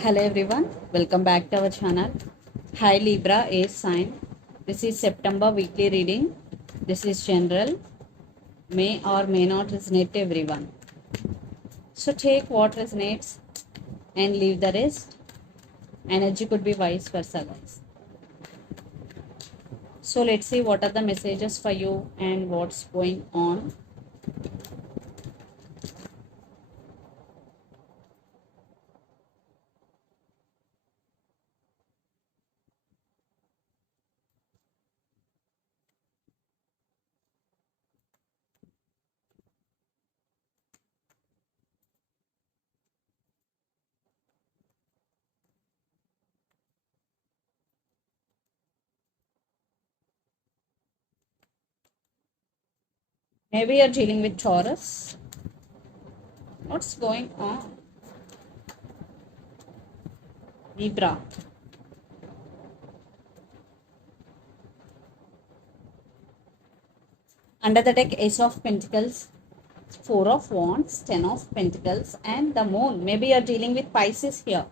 Hello everyone, welcome back to our channel. Hi Libra, Ace sign. This is September weekly reading. This is general, may or may not resonate to everyone. So take what resonates and leave the rest. Energy could be vice versa, guys. So let's see what are the messages for you and what's going on. Maybe you're dealing with Taurus. What's going on? Libra. Under the deck, Ace of Pentacles, Four of Wands, Ten of Pentacles, and the Moon. Maybe you're dealing with Pisces here.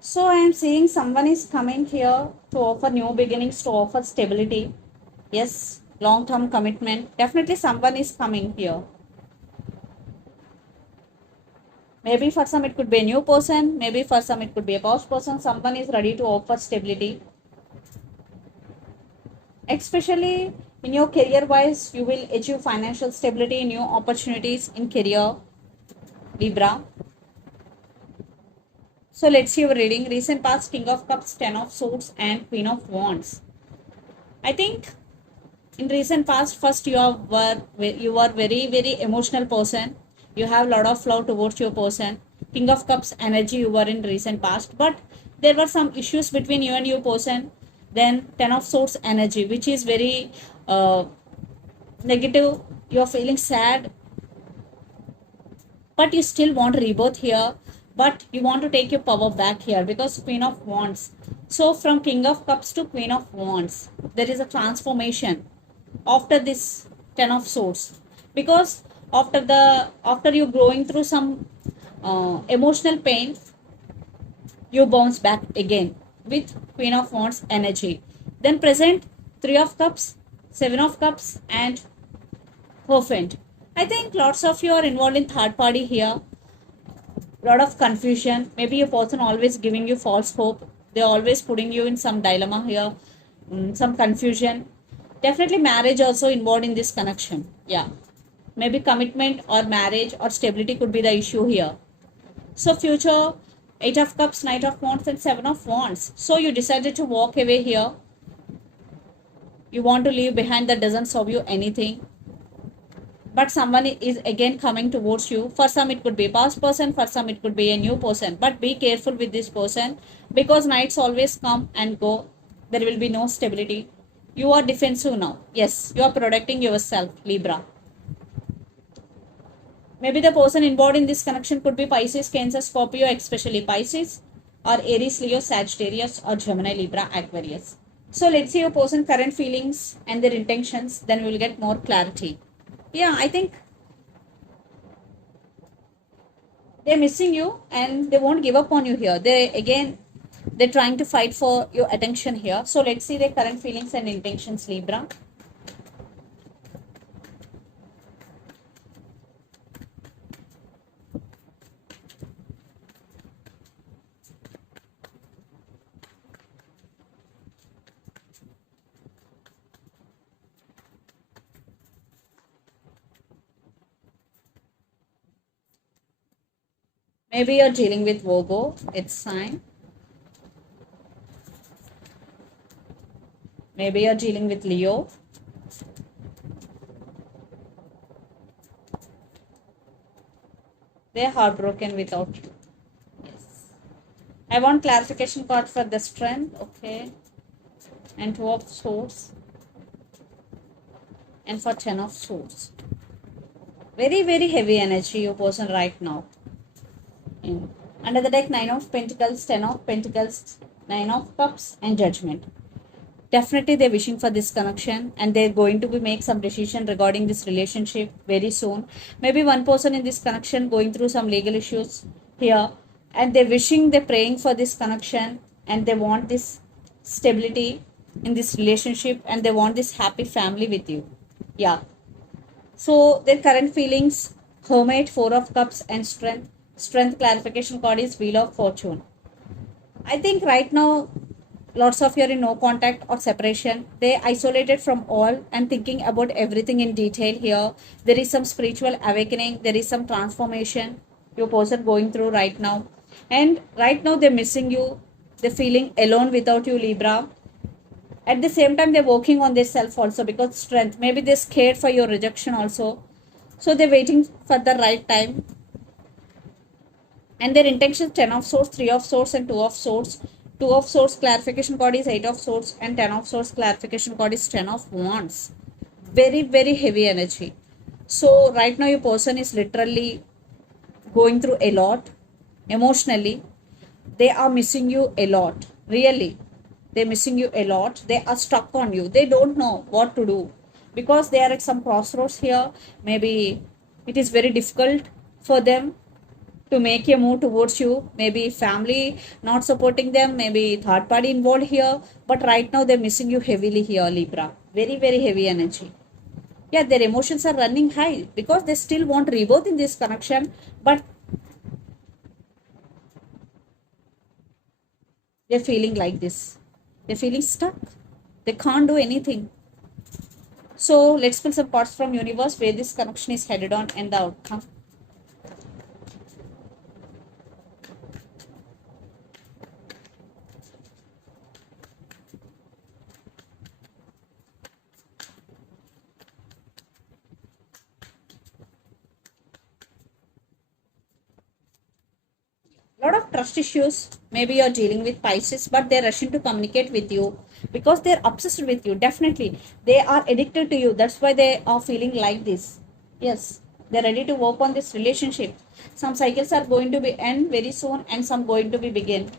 So I am seeing someone is coming here to offer new beginnings, to offer stability. Yes, long-term commitment. Definitely someone is coming here. Maybe for some it could be a new person. Maybe for some it could be a past person. Someone is ready to offer stability. Especially in your career wise, you will achieve financial stability, new opportunities in career, Libra. So let's see your reading. Recent past, King of Cups, Ten of Swords, and Queen of Wands. I think in recent past, first you are very emotional person. You have a lot of love towards your person. King of Cups energy you were in recent past, but there were some issues between you and your person. Then Ten of Swords energy, which is very negative. You are feeling sad, but you still want rebirth here, but you want to take your power back here because Queen of Wands. So from King of Cups to Queen of Wands, there is a transformation after this Ten of Swords, because after you growing through some emotional pain, you bounce back again with Queen of Wands energy. Then present Three of Cups, Seven of Cups, and Hierophant. I think lots of you are involved in third party here. Lot of confusion. Maybe your person always giving you false hope. They're always putting you in some dilemma here, some confusion. Definitely marriage also involved in this connection. Yeah. Maybe commitment or marriage or stability could be the issue here. So future, Eight of Cups, Knight of Wands, and Seven of Wands. So you decided to walk away here. You want to leave behind that doesn't serve you anything, but someone is again coming towards you. For some it could be a past person, for some it could be a new person, but be careful with this person because nights always come and go. There will be no stability. You are defensive now. Yes, you are protecting yourself, Libra. Maybe the person involved in this connection could be Pisces, Cancer, Scorpio, especially Pisces, or Aries, Leo, Sagittarius, or Gemini, Libra, Aquarius. So let's see your person current feelings and their intentions, then we will get more clarity. Yeah, I think they're missing you and they won't give up on you here. They're trying to fight for your attention here. So let's see their current feelings and intentions, Libra. Maybe you're dealing with Virgo, it's sign. Maybe you're dealing with Leo. They're heartbroken without you. Yes. I want clarification card for the strength. Okay. And Two of Swords. And for Ten of Swords. Very heavy energy your person right now. Under the deck, Nine of Pentacles, Ten of Pentacles, Nine of Cups, and Judgment. Definitely they're wishing for this connection and they're going to be make some decision regarding this relationship very soon. Maybe one person in this connection going through some legal issues here. and they're praying for this connection, and they want this stability in this relationship, and they want this happy family with you. Yeah. So their current feelings, hermit, four of cups, and strength clarification card is wheel of fortune. I think right now lots of you are in no contact or separation. They isolated from all and thinking about everything in detail here. There is some spiritual awakening, there is some transformation your person going through right now. And right now they're missing you. They're feeling alone without you, Libra. At the same time, they're working on their self also because strength. Maybe they're scared for your rejection also. So they're waiting for the right time. And their intentions 10 of swords, 3 of swords, and 2 of swords. 2 of swords clarification card is 8 of swords, and 10 of swords clarification card is 10 of wands. Very, very heavy energy. So right now your person is literally going through a lot emotionally. They are missing you a lot, really. They're missing you a lot. They are stuck on you. They don't know what to do because they are at some crossroads here. Maybe it is very difficult for them to make a move towards you. Maybe family not supporting them, maybe third party involved here. But right now they're missing you heavily here, Libra. Very, very heavy energy. Yeah, their emotions are running high because they still want rebirth in this connection, but they're feeling like this. They're feeling stuck. They can't do anything. So let's pull some parts from universe where this connection is headed on and the outcome. Lot of trust issues. Maybe you're dealing with Pisces, but they're rushing to communicate with you because they're obsessed with you. Definitely they are addicted to you. That's why they are feeling like this. Yes, they're ready to work on this relationship. Some cycles are going to be end very soon and some going to be begin.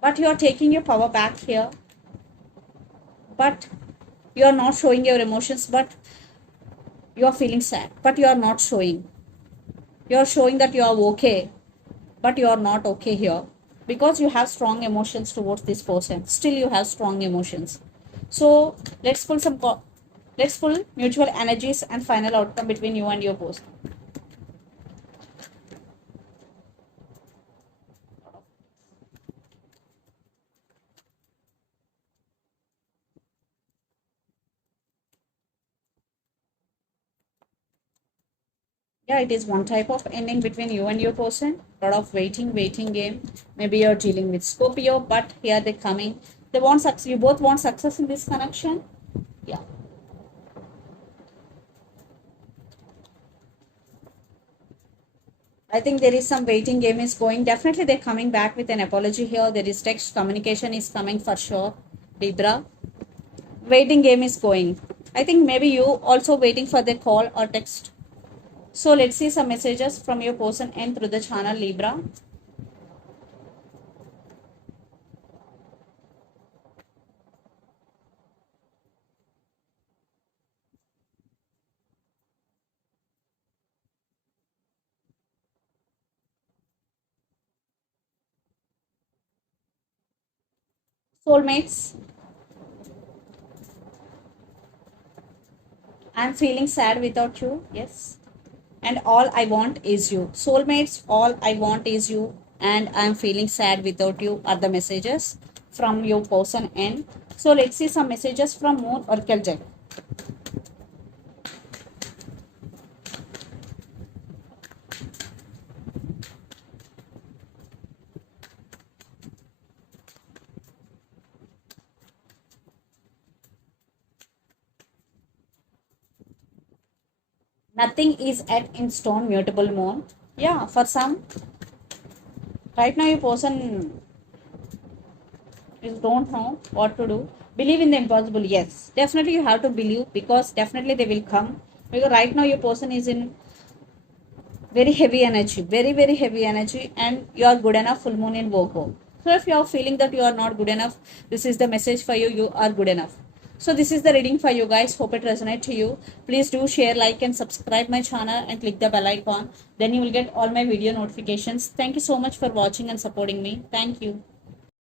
But you are taking your power back here, but you are not showing your emotions, but you are feeling sad, but you are not showing. You are showing that you are okay, but you are not okay here because you have strong emotions towards this person. Still you have strong emotions. So let's pull mutual energies and final outcome between you and your person. Yeah, it is one type of ending between you and your person. Lot of waiting game. Maybe you're dealing with Scorpio, but here they're coming. They want success. You both want success in this connection. Yeah. I think there is some waiting game is going. Definitely they're coming back with an apology here. There is text communication is coming for sure. Libra. Waiting game is going. I think maybe you also waiting for the call or text. So let's see some messages from your person and through the channel, Libra. Soulmates. I'm feeling sad without you. Yes. And all I want is you. Soulmates, all I want is you. And I'm feeling sad without you are the messages from your person end. So let's see some messages from Moon Oracle deck. Nothing is at in stone, mutable Moon. Yeah, for some, right now your person is don't know what to do. Believe in the impossible. Yes, definitely you have to believe because definitely they will come. Because right now your person is in very heavy energy, very, very heavy energy, and you are good enough. Full moon in Virgo. So if you are feeling that you are not good enough, this is the message for you. You are good enough. So this is the reading for you guys. Hope it resonates to you. Please do share, like and subscribe my channel and click the bell icon. Then you will get all my video notifications. Thank you so much for watching and supporting me. Thank you.